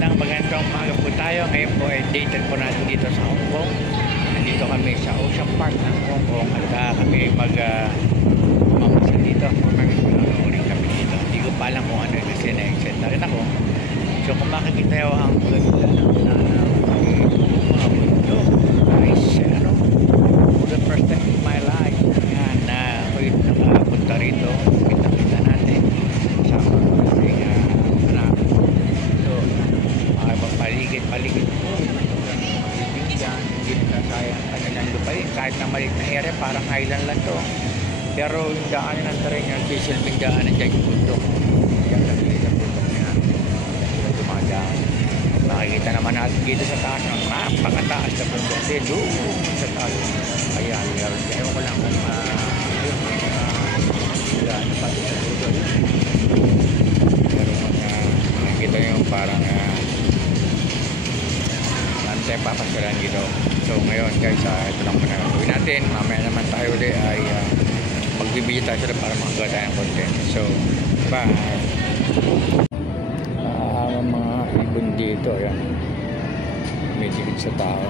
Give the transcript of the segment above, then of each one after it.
Magandang umaga po tayo. Ngayon po ay day trip po natin dito sa Hong Kong. Nandito kami sa Ocean Park ng Hong Kong at kami mamasa dito. Mag-uling kami dito. Hindi ko pa alam kung ano kasi na-excited na rin ako. So kung makikita nyo ang maganda mga bundok. Guys, for the first time in my life yan na ako'y nakapunta rito. Kita natin sa paligid po. Yan, hindi nasasayang kanilang lupa rin. Kahit na maliit na area, parang island lang to. Pero yung daanan ng tren yan, sisilbing daanan dyan yung bundok. Yan lang yung isang bundok na yan. Dumadaan. Makikita naman natin dito sa taas ng napakataas na bundok din. Doon sa taas. Ayan, ewan ko lang kung ano pa sa bundok. Pero makikita yung parang tayo papasyalan dito. So ngayon guys, ito lang muna gawin natin. Mamaya naman tayo ulit ay magbibigay tayo sila para makagawa tayo ng content. So bye. Mga ibon dito, ayan, may dikit sa tao.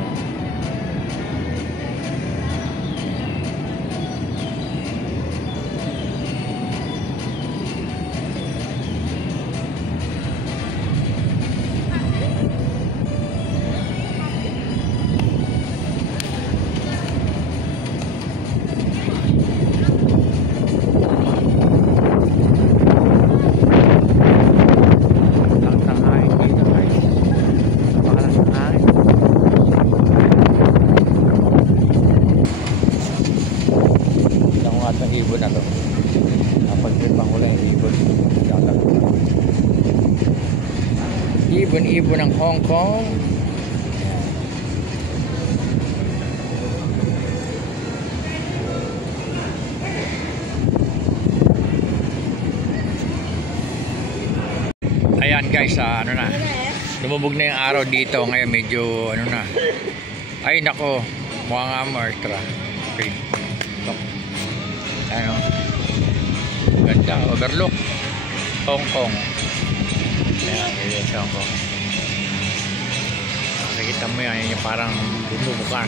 Ibon na to. Napag-tripang ko lang yung ibon. Ibon ng Hong Kong. Ayan guys, ano na, lumubog na yung araw dito. Ngayon medyo ano na. Ay nako, mukhang amortra. Okay. Ano, ganda, overlook Hong Kong. Ayan, yun sa Hong Kong. Nakikita mo yan, yung parang bumubuka.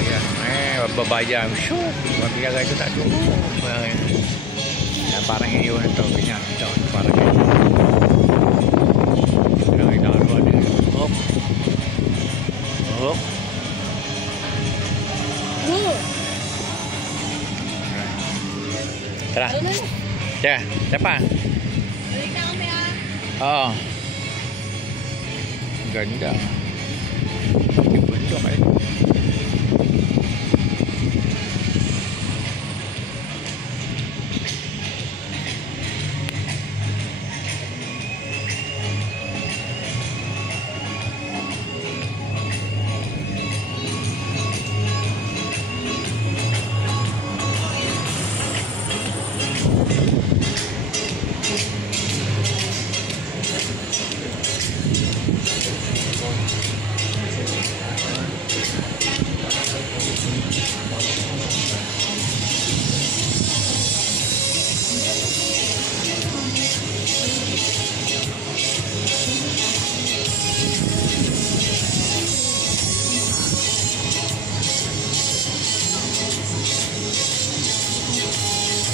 Ayan, bababa dyan. Shoot, mabiga guys ito tayo. Ayan, parang iniwan ito. Ganyan, ito, parang yan. Ayan, inakarwa din. Hop. Hop. Tara. Tara, siapa? Balik na kami Oo. Ganda. Yung bundok eh.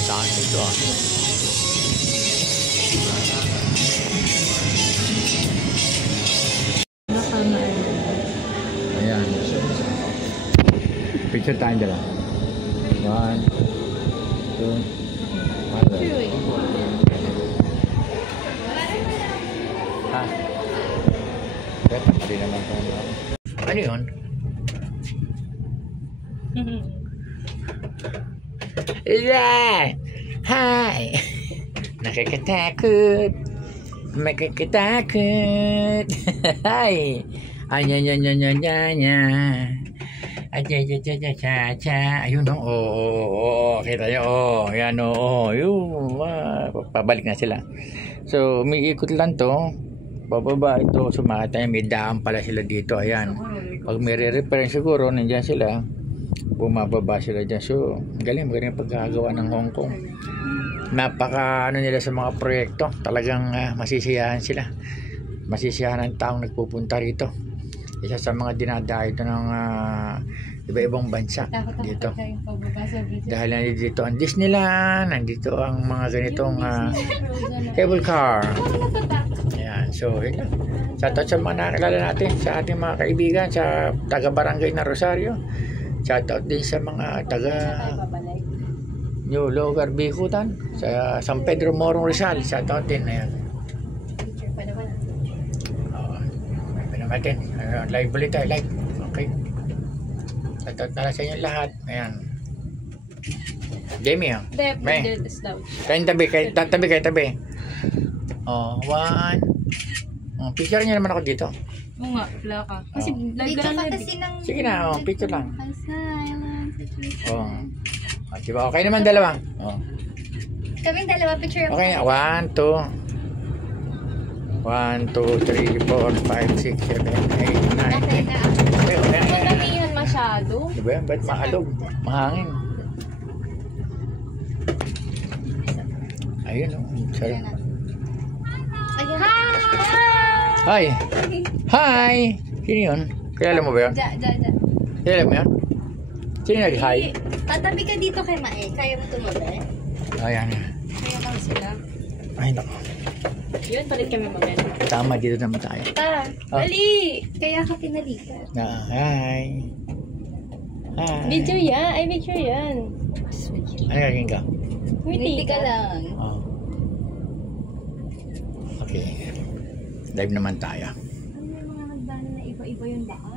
Saan ito Ayan. Picture tayo dala. 1, 2, 3. Ha? Kaya pali naman ito. Ano yun? Hi! Nakakatakot! Makakatakot! Hi! Ayun o, kita nyo, ayan o, pabalik na sila. So, umiikot lang to, pababa ito, sumakit tayo, may daan pala sila dito, ayan. Pag may re-repair siguro, nandyan sila, bumababa sila dyan. So, galing pagkagawa ng Hong Kong. Napaka ano nila sa mga proyekto, talagang masisiyahan sila. masisiyahan ang taong nagpupunta rito. Isa sa mga dinadayo ito ng iba-ibang bansa dito. Dahil nandito ang Disneyland, nandito ang mga ganitong cable car. Ayan, so yun lang. Shoutout sa mga nakakilala natin, sa ating mga kaibigan, sa taga-barangay na Rosario. Shoutout din sa mga taga New Lugar, Bikutan, sa San Pedro Morong Rizal. Shoutout din. Ayan. Natin. Live ulit tayo, live. Okay. Shoutout na lang sa inyo lahat. Ayan. Jamie, oh. May. Kain tabi, kain tabi. Oh, one. Oh, picture niya naman ako dito. Oo nga, wala ka. Kasi live Dito lang ka live. kasi ng... Sige na, oh, picture lang. Oh. Silence. Oh, diba? Okay naman dalawa. Oh. Kaming dalawa picture. Okay na. 1, 2. 1, 2, 3, 4, 5, 6, 7, 8, 9, 10. Okay, okay. Madamihan masyado. Diba yan? Ba't maalog? Mahangin. Ayun, oh. Sorry. Ayun. Hi! Hi! Sino yun? Kilala mo ba yun? Ja. Kilala mo yun? Sino nag-hi? Tatabi ka dito kay Mae. Kaya mo tumabi? Ayan. Kaya lang sila. Ay, naku. Yun, palit kami mamaya. Tama, dito naman tayo. Ta, Oh. bali! Kaya ka pinalikat. Hi! Hi! Video yan. Ay, picture yan. Ano gagawin ka? Hindi ka lang. Oh. Okay. Live naman tayo. Ano yung mga nagdaan na iba-iba yung daan?